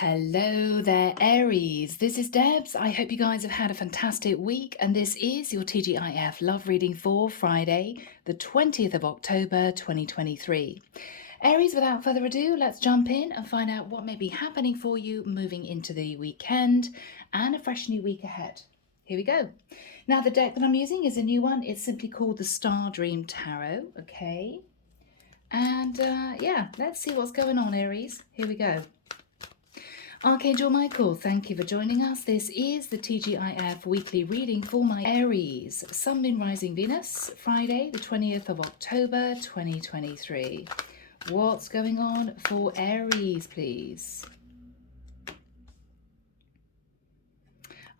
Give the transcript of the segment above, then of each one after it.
Hello there, Aries. This is Debs. I hope you guys have had a fantastic week, and this is your TGIF love reading for Friday, the 20th of October, 2023. Aries, without further ado, let's jump in and find out what may be happening for you moving into the weekend and a fresh new week ahead. Here we go. Now, the deck that I'm using is a new one. It's simply called the Star Dream Tarot, okay? And yeah, let's see what's going on, Aries. Here we go. Archangel Michael, thank you for joining us. This is the TGIF weekly reading for my Aries, Sun, Moon, Rising, Venus, Friday, the 20th of October, 2023. What's going on for Aries, please?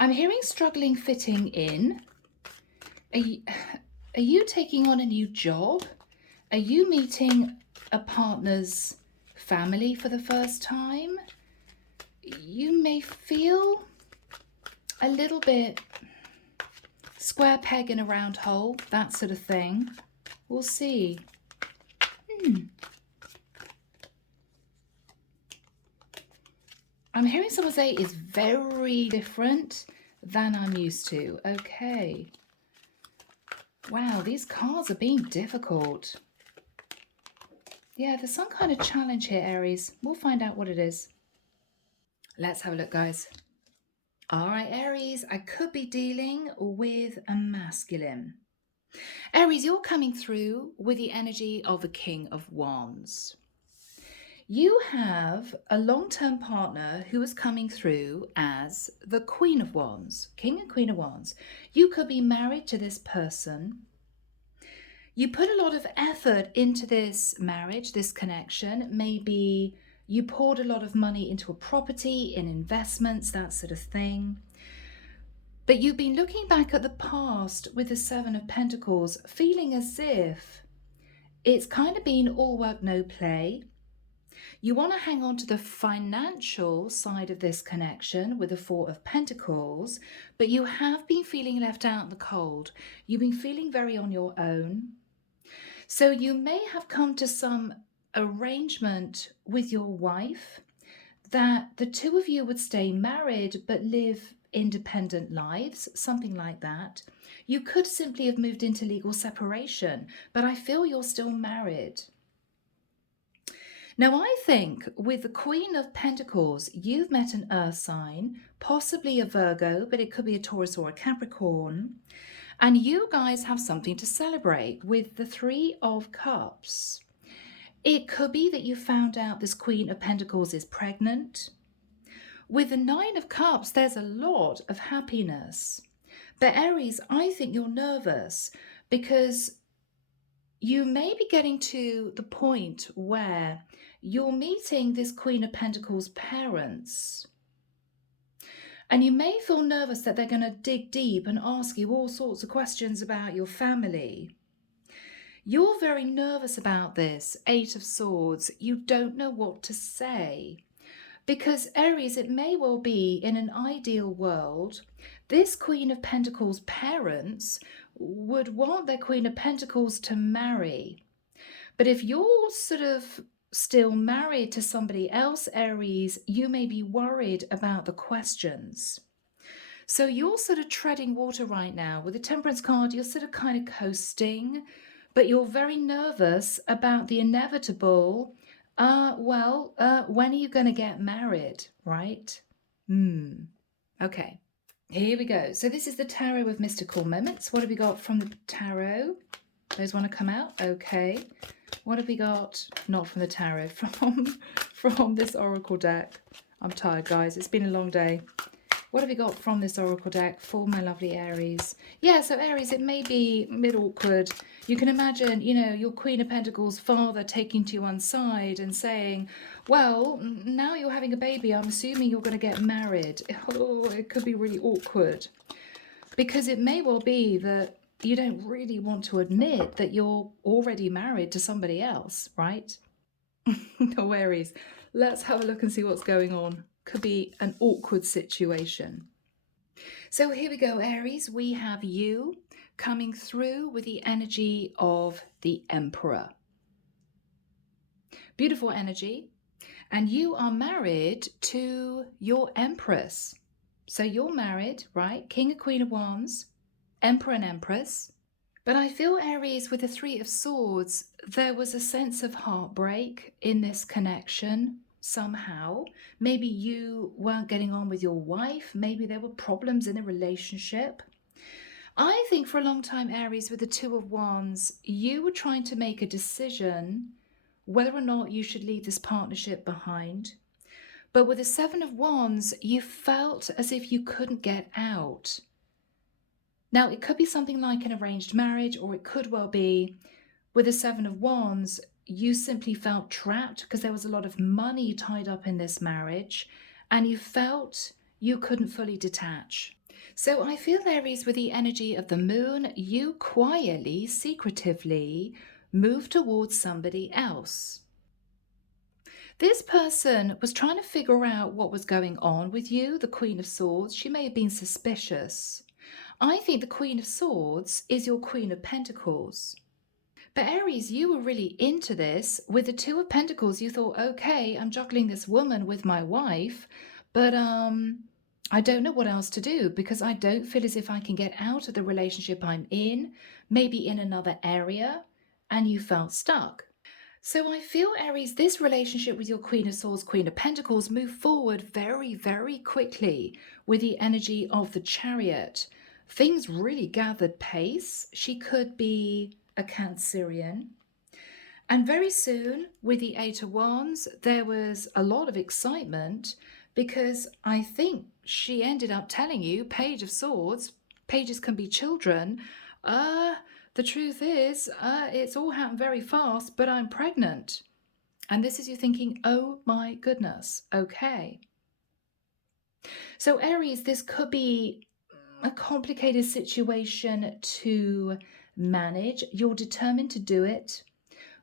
I'm hearing struggling fitting in. Are you taking on a new job? Are you meeting a partner's family for the first time? You may feel a little bit square peg in a round hole, that sort of thing. We'll see. I'm hearing someone say it's very different than I'm used to. Okay. Wow, these cards are being difficult. Yeah, there's some kind of challenge here, Aries. We'll find out what it is. Let's have a look, guys. All right, Aries, I could be dealing with a masculine. Aries, you're coming through with the energy of the King of Wands. You have a long-term partner who is coming through as the Queen of Wands, King and Queen of Wands. You could be married to this person. You put a lot of effort into this marriage, this connection. Maybe you poured a lot of money into a property, in investments, that sort of thing. But you've been looking back at the past with the Seven of Pentacles, feeling as if it's kind of been all work, no play. You want to hang on to the financial side of this connection with the Four of Pentacles, but you have been feeling left out in the cold. You've been feeling very on your own. So you may have come to some arrangement with your wife that the two of you would stay married but live independent lives, something like that. You could simply have moved into legal separation, but I feel you're still married. Now, I think with the Queen of Pentacles, you've met an earth sign, possibly a Virgo, but it could be a Taurus or a Capricorn. And you guys have something to celebrate with the Three of Cups. It could be that you found out this Queen of Pentacles is pregnant. With the Nine of Cups, there's a lot of happiness. But Aries, I think you're nervous because you may be getting to the point where you're meeting this Queen of Pentacles parents. And you may feel nervous that they're going to dig deep and ask you all sorts of questions about your family. You're very nervous about this, Eight of Swords. You don't know what to say. Because Aries, it may well be in an ideal world, this Queen of Pentacles parents would want their Queen of Pentacles to marry. But if you're sort of still married to somebody else, Aries, you may be worried about the questions. So you're sort of treading water right now. With the Temperance card, you're sort of kind of coasting, but you're very nervous about the inevitable. When are you going to get married, right? Okay, here we go. So this is the Tarot with Mystical Moments. What have we got from the Tarot? Those want to come out? Okay. What have we got? Not from the Tarot, from this Oracle deck. I'm tired, guys. It's been a long day. What have we got from this Oracle deck for my lovely Aries? Yeah, so Aries, it may be a bit awkward. You can imagine, you know, your Queen of Pentacles father taking to one side and saying, well, now you're having a baby, I'm assuming you're going to get married. Oh, it could be really awkward. Because it may well be that you don't really want to admit that you're already married to somebody else, right? No worries. Let's have a look and see what's going on. Could be an awkward situation. So here we go, Aries. We have you coming through with the energy of the Emperor. Beautiful energy. And you are married to your Empress. So you're married, right? King and Queen of Wands, Emperor and Empress. But I feel, Aries, with the Three of Swords, there was a sense of heartbreak in this connection somehow. Maybe you weren't getting on with your wife. Maybe there were problems in a relationship. I think for a long time, Aries, with the Two of Wands, you were trying to make a decision whether or not you should leave this partnership behind. But with the Seven of Wands, you felt as if you couldn't get out. Now, it could be something like an arranged marriage, or it could well be with the Seven of Wands, you simply felt trapped because there was a lot of money tied up in this marriage and you felt you couldn't fully detach. So I feel, Aries, with the energy of the moon, you quietly, secretively move towards somebody else. This person was trying to figure out what was going on with you, the Queen of Swords. She may have been suspicious. I think the Queen of Swords is your Queen of Pentacles. But Aries, you were really into this. With the Two of Pentacles, you thought, okay, I'm juggling this woman with my wife, but I don't know what else to do because I don't feel as if I can get out of the relationship I'm in, maybe in another area, and you felt stuck. So I feel, Aries, this relationship with your Queen of Swords, Queen of Pentacles moved forward very, very quickly with the energy of the Chariot. Things really gathered pace. She could be a Cancerian. And very soon, with the Eight of Wands, there was a lot of excitement because I think she ended up telling you, Page of Swords, pages can be children. The truth is, it's all happened very fast, but I'm pregnant. And this is you thinking, oh my goodness, okay. So Aries, this could be a complicated situation to manage. You're determined to do it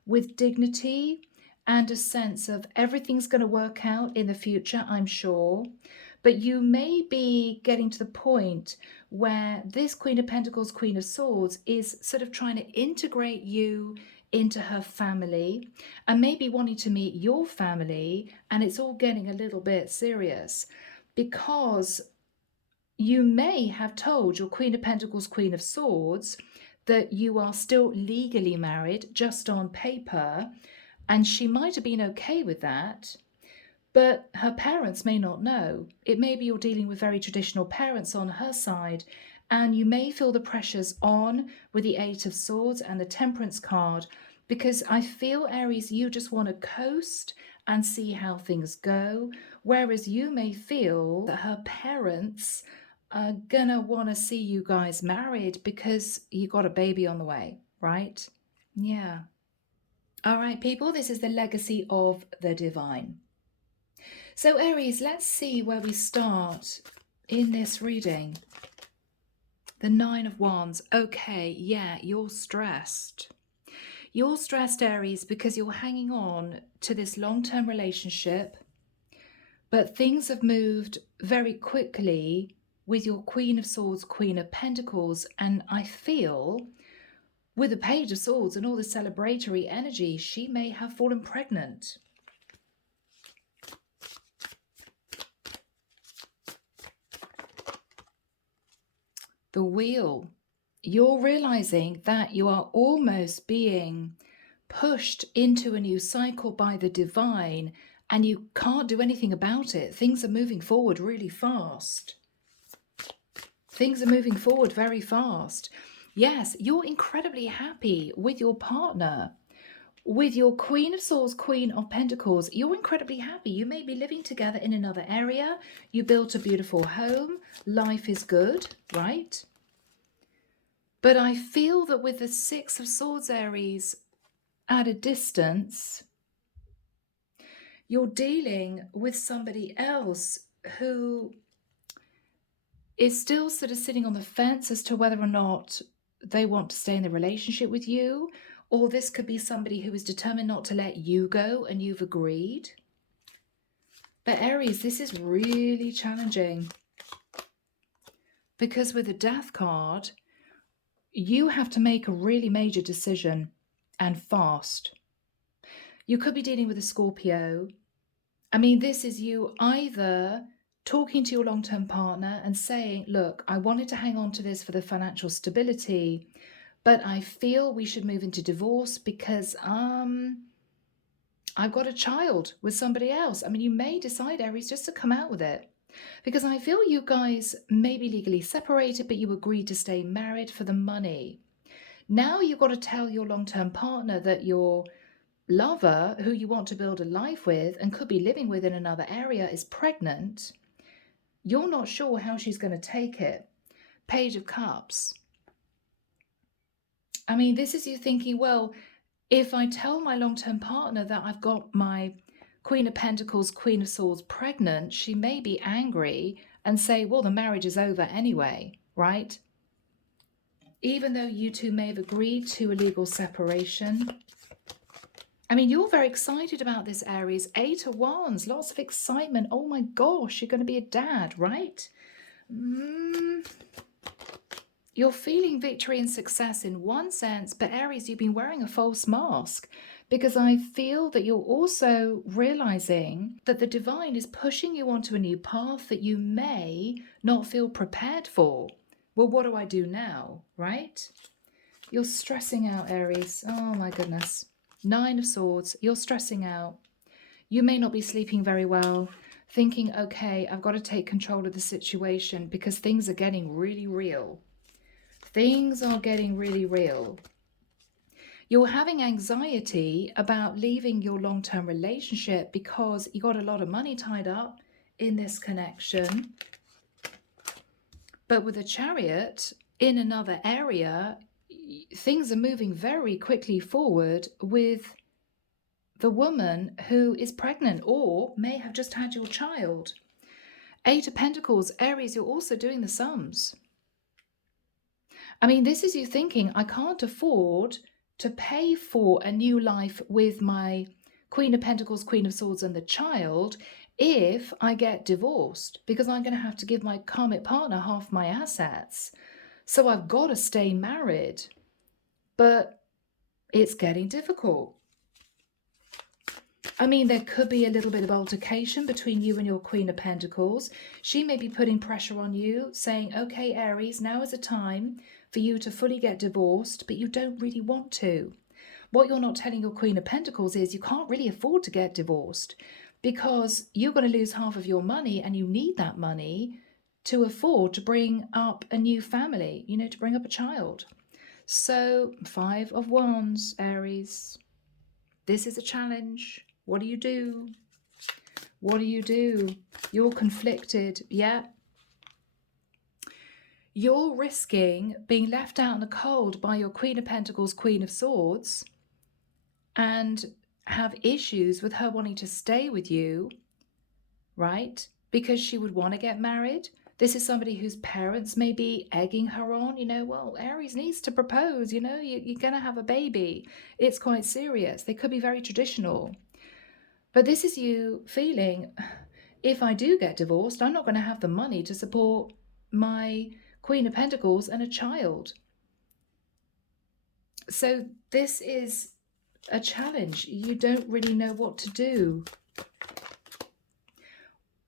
with dignity and a sense of everything's going to work out in the future, I'm sure. But you may be getting to the point where this Queen of Pentacles, Queen of Swords is sort of trying to integrate you into her family and maybe wanting to meet your family, and it's all getting a little bit serious because you may have told your Queen of Pentacles, Queen of Swords that you are still legally married, just on paper, and she might have been okay with that, but her parents may not know. It may be you're dealing with very traditional parents on her side, and you may feel the pressures on with the Eight of Swords and the Temperance card, because I feel, Aries, you just want to coast and see how things go, whereas you may feel that her parents are gonna want to see you guys married because you got a baby on the way, right? Yeah. All right, people, this is the legacy of the divine. So Aries, let's see where we start in this reading. The Nine of Wands. Okay, yeah, you're stressed. You're stressed, Aries, because you're hanging on to this long-term relationship, but things have moved very quickly with your Queen of Swords, Queen of Pentacles, and I feel with the Page of Swords and all the celebratory energy, she may have fallen pregnant. The Wheel. You're realizing that you are almost being pushed into a new cycle by the divine and you can't do anything about it. Things are moving forward really fast. Things are moving forward very fast. Yes, you're incredibly happy with your partner. With your Queen of Swords, Queen of Pentacles, you're incredibly happy. You may be living together in another area. You built a beautiful home. Life is good, right? But I feel that with the Six of Swords, Aries, at a distance, you're dealing with somebody else who is still sort of sitting on the fence as to whether or not they want to stay in the relationship with you, or this could be somebody who is determined not to let you go and you've agreed. But Aries, this is really challenging because with the Death card, you have to make a really major decision and fast. You could be dealing with a Scorpio. I mean, this is you either talking to your long-term partner and saying, look, I wanted to hang on to this for the financial stability, but I feel we should move into divorce because I've got a child with somebody else. I mean, you may decide, Aries, just to come out with it. Because I feel you guys may be legally separated, but you agreed to stay married for the money. Now you've got to tell your long-term partner that your lover, who you want to build a life with and could be living with in another area, is pregnant. You're not sure how she's going to take it. Page of Cups. I mean, this is you thinking, well, if I tell my long-term partner that I've got my Queen of Pentacles, Queen of Swords pregnant, she may be angry and say, well, the marriage is over anyway, right? Even though you two may have agreed to a legal separation. I mean, you're very excited about this, Aries. 8 of Wands, lots of excitement. Oh my gosh, you're going to be a dad, right? You're feeling victory and success in one sense, but Aries, you've been wearing a false mask because I feel that you're also realizing that the divine is pushing you onto a new path that you may not feel prepared for. Well, what do I do now, right? You're stressing out, Aries. Oh my goodness. 9 of Swords, you're stressing out. You may not be sleeping very well, thinking, okay, I've got to take control of the situation because things are getting really real. Things are getting really real. You're having anxiety about leaving your long-term relationship because you got a lot of money tied up in this connection. But with a Chariot in another area, things are moving very quickly forward with the woman who is pregnant or may have just had your child. 8 of Pentacles, Aries, you're also doing the sums. I mean, this is you thinking, I can't afford to pay for a new life with my Queen of Pentacles, Queen of Swords and the child if I get divorced, because I'm going to have to give my karmic partner half my assets. So I've got to stay married. But it's getting difficult. I mean, there could be a little bit of altercation between you and your Queen of Pentacles. She may be putting pressure on you, saying, okay, Aries, now is a time for you to fully get divorced, but you don't really want to. What you're not telling your Queen of Pentacles is you can't really afford to get divorced because you're going to lose half of your money and you need that money to afford to bring up a new family, you know, to bring up a child. So 5 of Wands, Aries. This is a challenge. What do you do? What do you do? You're conflicted. Yeah. You're risking being left out in the cold by your Queen of Pentacles, Queen of Swords, and have issues with her wanting to stay with you, right? Because she would want to get married. This is somebody whose parents may be egging her on, you know, well, Aries needs to propose, you know, you're going to have a baby. It's quite serious. They could be very traditional. But this is you feeling, if I do get divorced, I'm not going to have the money to support my Queen of Pentacles and a child. So this is a challenge. You don't really know what to do.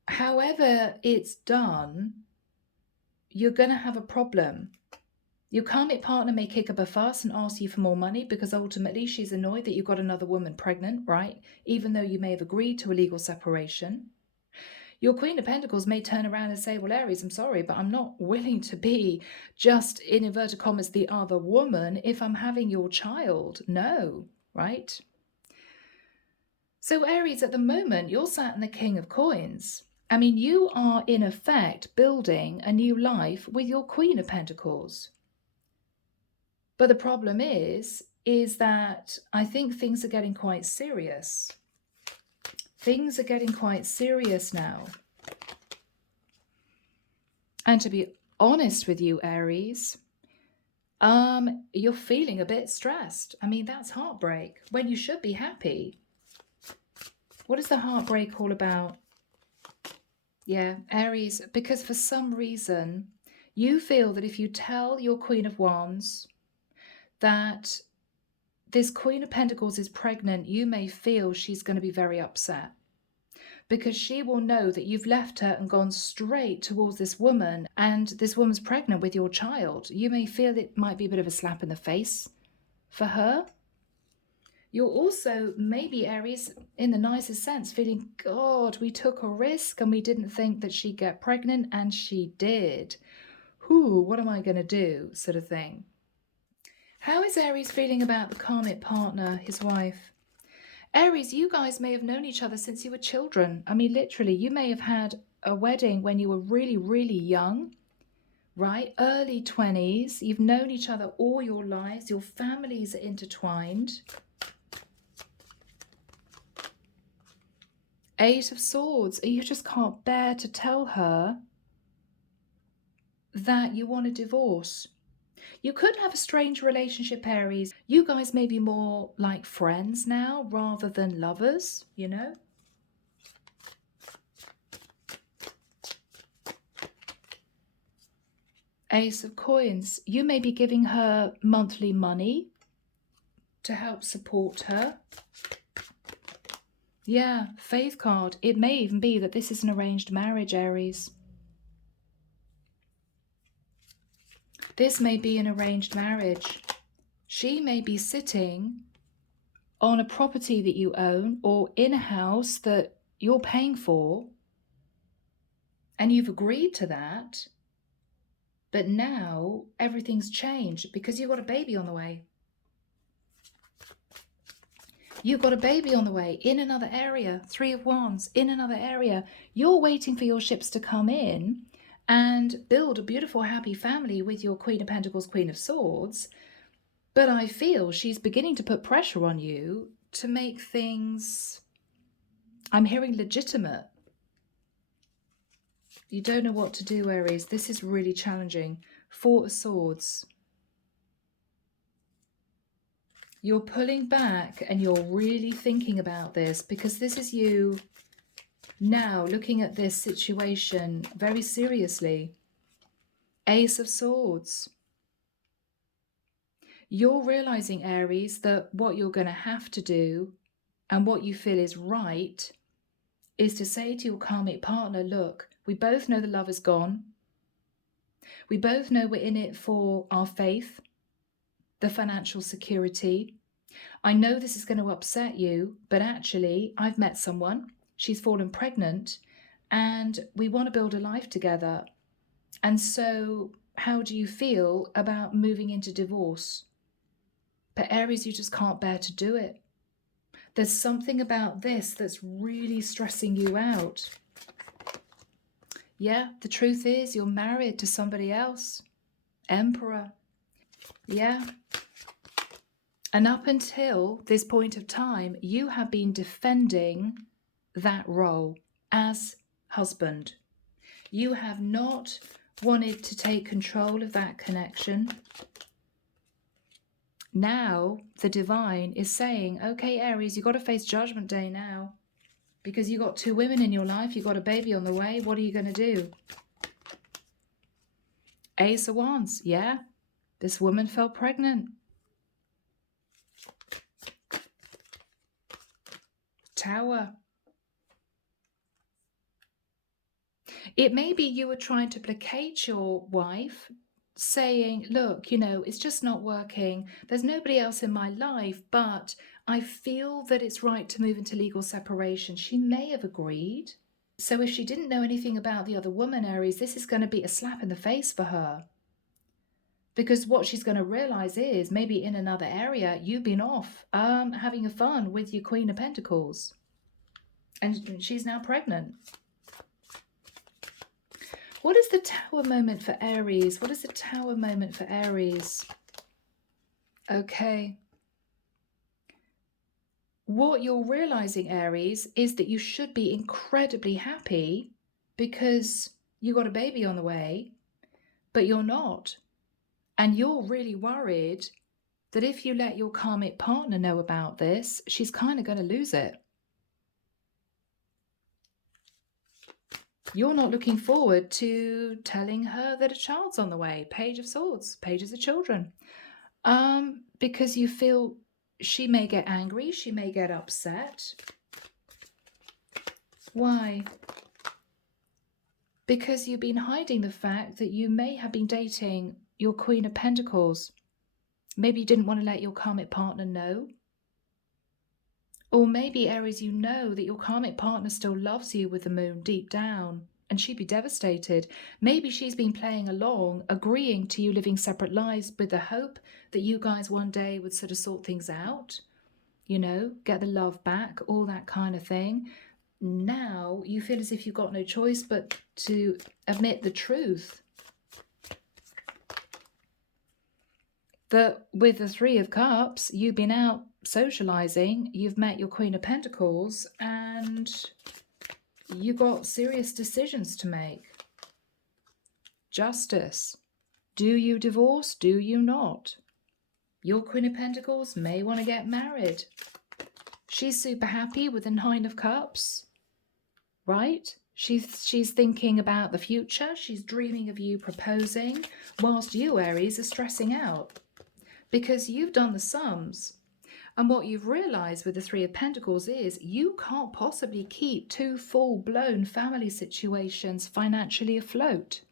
However it's done, you're going to have a problem. Your karmic partner may kick up a fuss and ask you for more money because ultimately she's annoyed that you've got another woman pregnant, right? Even though you may have agreed to a legal separation. Your Queen of Pentacles may turn around and say, well, Aries, I'm sorry, but I'm not willing to be just, in inverted commas, the other woman if I'm having your child. No, right? So Aries, at the moment, you're sat in the King of Coins. I mean, you are in effect building a new life with your Queen of Pentacles. But the problem is that I think things are getting quite serious. Things are getting quite serious now. And to be honest with you, Aries, you're feeling a bit stressed. I mean, that's heartbreak when you should be happy. What is the heartbreak all about? Yeah, Aries, because for some reason, you feel that if you tell your Queen of Wands that this Queen of Pentacles is pregnant, you may feel she's going to be very upset. because she will know that you've left her and gone straight towards this woman, and this woman's pregnant with your child. You may feel it might be a bit of a slap in the face for her. You're also, maybe Aries, in the nicest sense, feeling, God, we took a risk and we didn't think that she'd get pregnant, and she did. Whew, what am I going to do? Sort of thing. How is Aries feeling about the karmic partner, his wife? Aries, you guys may have known each other since you were children. I mean, literally, you may have had a wedding when you were really, really young, right? Early 20s. You've known each other all your lives. Your families are intertwined. Eight of Swords. You just can't bear to tell her that you want a divorce. You could have a strange relationship, Aries. You guys may be more like friends now rather than lovers, you know? Ace of Coins. You may be giving her monthly money to help support her. Yeah, Faith card. It may even be that this is an arranged marriage, Aries. This may be an arranged marriage. She may be sitting on a property that you own or in a house that you're paying for, and you've agreed to that, but now everything's changed because you've got a baby on the way. You've got a baby on the way in another area. Three of Wands, in another area. You're waiting for your ships to come in and build a beautiful, happy family with your Queen of Pentacles, Queen of Swords. But I feel she's beginning to put pressure on you to make things, I'm hearing, legitimate. You don't know what to do, Aries. This is really challenging. Four of Swords. You're pulling back and you're really thinking about this, because this is you now looking at this situation very seriously. Ace of Swords. You're realizing, Aries, that what you're going to have to do and what you feel is right is to say to your karmic partner, look, we both know the love is gone. We both know we're in it for our faith, the financial security. I know this is going to upset you, but actually I've met someone. She's fallen pregnant and we want to build a life together. And so how do you feel about moving into divorce? But Aries, you just can't bear to do it. There's something about this that's really stressing you out. Yeah, the truth is you're married to somebody else. Emperor. Yeah. And up until this point of time, you have been defending that role as husband. You have not wanted to take control of that connection. Now the divine is saying, okay, Aries, you've got to face Judgment Day now, because you've got two women in your life. You've got a baby on the way. What are you going to do? Ace of Wands. Yeah, this woman fell pregnant. Tower. It may be you were trying to placate your wife, saying, look, you know, it's just not working. There's nobody else in my life, but I feel that it's right to move into legal separation. She may have agreed. So if she didn't know anything about the other woman, Aries, this is going to be a slap in the face for her. Because what she's going to realize is maybe in another area, you've been off having fun with your Queen of Pentacles. And she's now pregnant. What is the Tower moment for Aries? What is the Tower moment for Aries? Okay. What you're realizing, Aries, is that you should be incredibly happy because you got a baby on the way, but you're not. And you're really worried that if you let your karmic partner know about this, she's kind of going to lose it. You're not looking forward to telling her that a child's on the way. Page of Swords, pages of children. Because you feel she may get angry, she may get upset. Why? Because you've been hiding the fact that you may have been dating your Queen of Pentacles. Maybe you didn't want to let your karmic partner know. Or maybe, Aries, you know that your karmic partner still loves you with the moon deep down, and she'd be devastated. Maybe she's been playing along, agreeing to you living separate lives with the hope that you guys one day would sort of sort things out, you know, get the love back, all that kind of thing. Now you feel as if you've got no choice but to admit the truth. That with the Three of Cups, you've been out socializing, you've met your Queen of Pentacles, and you got serious decisions to make. Justice. Do you divorce? Do you not? Your Queen of Pentacles may want to get married. She's super happy with the Nine of Cups, right? She's thinking about the future. She's dreaming of you proposing, whilst you, Aries, are stressing out because you've done the sums. And what you've realized with the Three of Pentacles is you can't possibly keep two full-blown family situations financially afloat.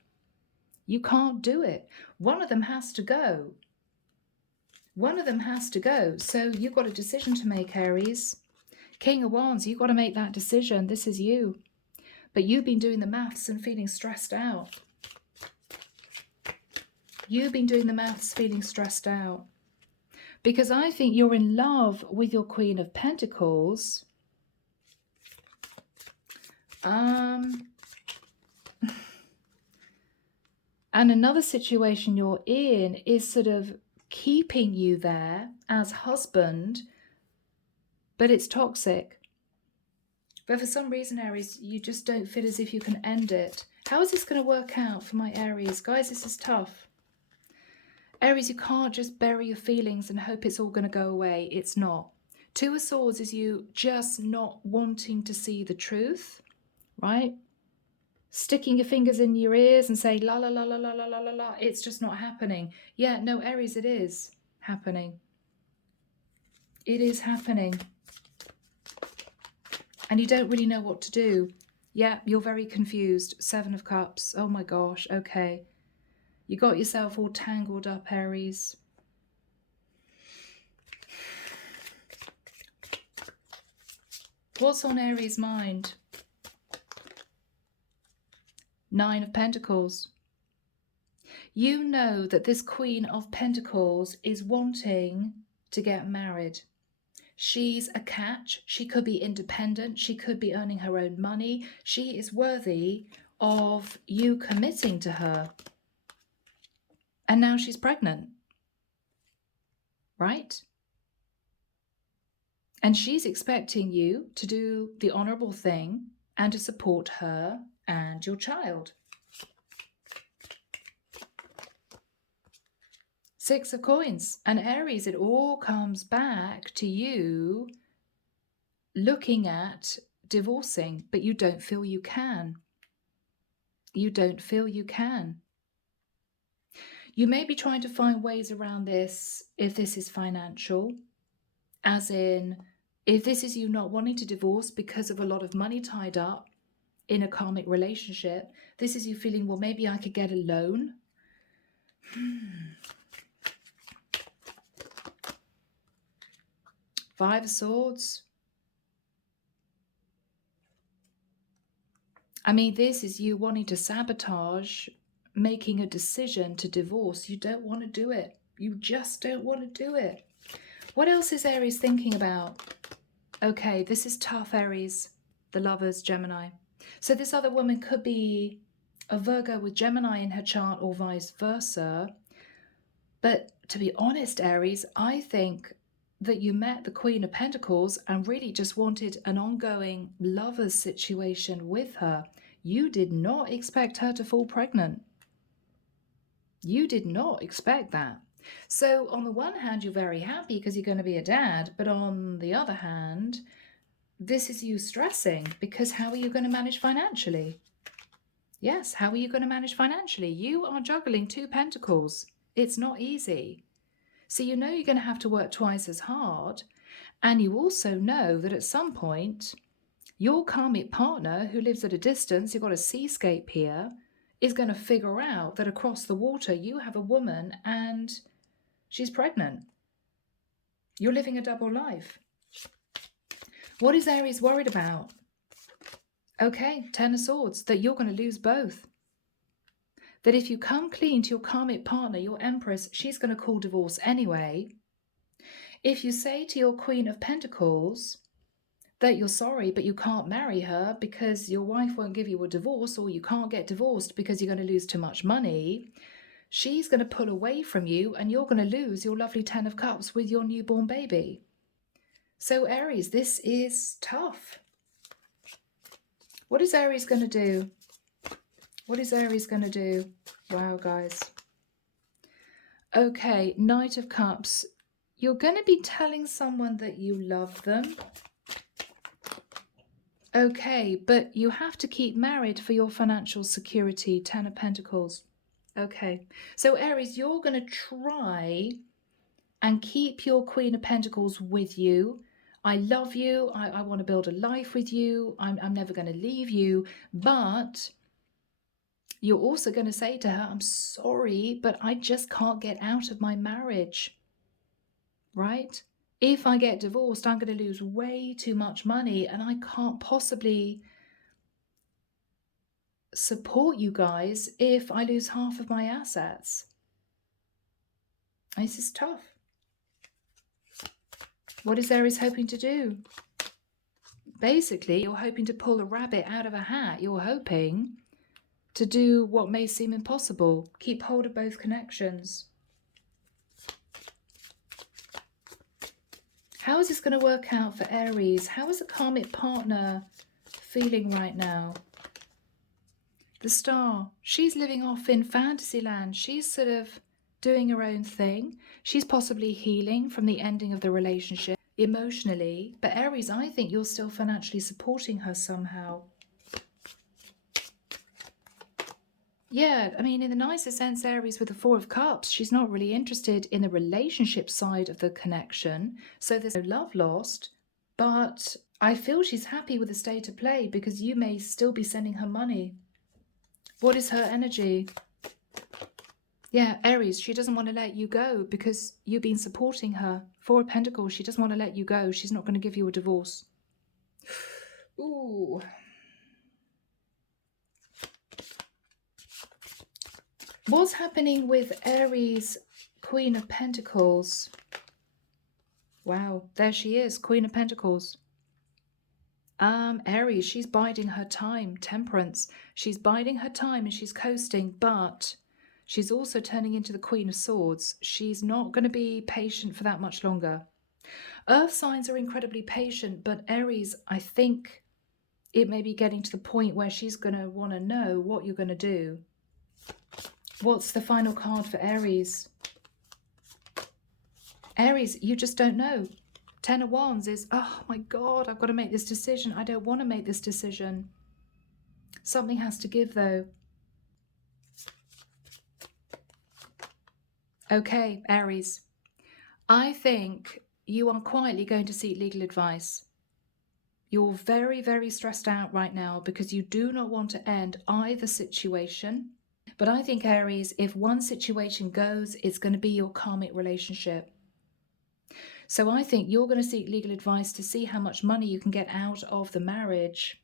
You can't do it. One of them has to go. One of them has to go. So you've got a decision to make, Aries. King of Wands, you've got to make that decision. This is you. But you've been doing the maths and feeling stressed out. You've been doing the maths, feeling stressed out. Because I think you're in love with your Queen of Pentacles. And another situation you're in is sort of keeping you there as husband, but it's toxic. But for some reason, Aries, you just don't feel as if you can end it. How is this going to work out for my Aries? Guys, this is tough. Aries, you can't just bury your feelings and hope it's all going to go away. It's not. Two of Swords is you just not wanting to see the truth, right? Sticking your fingers in your ears and say, la, la, la, la, la, la, la, la, la. It's just not happening. Yeah, no, Aries, it is happening. It is happening. And you don't really know what to do. Yeah, you're very confused. Seven of Cups. Oh my gosh, okay. You got yourself all tangled up, Aries. What's on Aries' mind? Nine of Pentacles. You know that this Queen of Pentacles is wanting to get married. She's a catch. She could be independent. She could be earning her own money. She is worthy of you committing to her. And now she's pregnant, right? And she's expecting you to do the honorable thing and to support her and your child. Six of Coins. And Aries, it all comes back to you looking at divorcing, but you don't feel you can. You don't feel you can. You may be trying to find ways around this if this is financial, as in if this is you not wanting to divorce because of a lot of money tied up in a karmic relationship. This is you feeling, well, maybe I could get a loan. Five of Swords. I mean, this is you wanting to sabotage making a decision to divorce. You don't want to do it. You just don't want to do it. What else is Aries thinking about? Okay, this is tough, Aries. The Lovers, Gemini. So this other woman could be a Virgo with Gemini in her chart or vice versa. But to be honest, Aries, I think that you met the Queen of Pentacles and really just wanted an ongoing lovers situation with her. You did not expect her to fall pregnant. You did not expect that. So on the one hand, you're very happy because you're going to be a dad. But on the other hand, this is you stressing because how are you going to manage financially? Yes, how are you going to manage financially? You are juggling two pentacles. It's not easy. So you know you're going to have to work twice as hard. And you also know that at some point, Your karmic partner who lives at a distance, you've got a seascape here, is going to figure out that across the water you have a woman and she's pregnant. You're living a double life. What is Aries worried about? Okay, Ten of Swords, that you're going to lose both. That if you come clean to your karmic partner, your Empress, she's going to call divorce anyway. If you say to your Queen of Pentacles that you're sorry, but you can't marry her because your wife won't give you a divorce, or you can't get divorced because you're going to lose too much money, she's going to pull away from you and you're going to lose your lovely Ten of Cups with your newborn baby. So Aries, this is tough. What is Aries going to do? What is Aries going to do? Wow, guys. Okay, Knight of Cups. You're going to be telling someone that you love them. Okay, but you have to keep married for your financial security. Ten of Pentacles. Okay, so Aries, you're going to try and keep your Queen of Pentacles with you. I love you. I want to build a life with you. I'm never going to leave you. But you're also going to say to her, I'm sorry, but I just can't get out of my marriage, right? If I get divorced, I'm going to lose way too much money and I can't possibly support you guys if I lose half of my assets. This is tough. What is Aries hoping to do? Basically, you're hoping to pull a rabbit out of a hat. You're hoping to do what may seem impossible. Keep hold of both connections. How is this going to work out for Aries? How is a karmic partner feeling right now? The Star, she's living off in fantasy land. She's sort of doing her own thing. She's possibly healing from the ending of the relationship emotionally. But Aries, I think you're still financially supporting her somehow. Yeah, I mean, in the nicest sense, Aries, with the Four of Cups, she's not really interested in the relationship side of the connection. So there's no love lost, but I feel she's happy with the state of play because you may still be sending her money. What is her energy? Yeah, Aries, she doesn't want to let you go because you've been supporting her. Four of Pentacles, she doesn't want to let you go. She's not going to give you a divorce. Ooh. What's happening with Aries, Queen of Pentacles? Wow, there she is, Queen of Pentacles. Aries, she's biding her time, Temperance. She's biding her time and she's coasting, but she's also turning into the Queen of Swords. She's not going to be patient for that much longer. Earth signs are incredibly patient, but Aries, I think it may be getting to the point where she's going to want to know what you're going to do. What's the final card for Aries? Aries, you just don't know. Ten of Wands is, oh my God, I've got to make this decision. I don't want to make this decision. Something has to give though. Okay, Aries. I think you are quietly going to seek legal advice. You're very, very stressed out right now because you do not want to end either situation. But I think, Aries, if one situation goes, it's going to be your karmic relationship. So I think you're going to seek legal advice to see how much money you can get out of the marriage.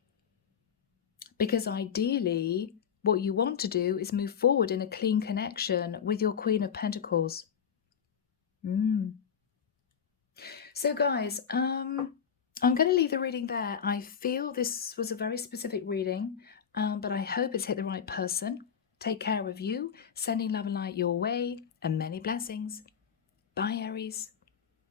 Because ideally, what you want to do is move forward in a clean connection with your Queen of Pentacles. So guys, I'm going to leave the reading there. I feel this was a very specific reading, but I hope it's hit the right person. Take care of you, sending love and light your way, and many blessings. Bye, Aries.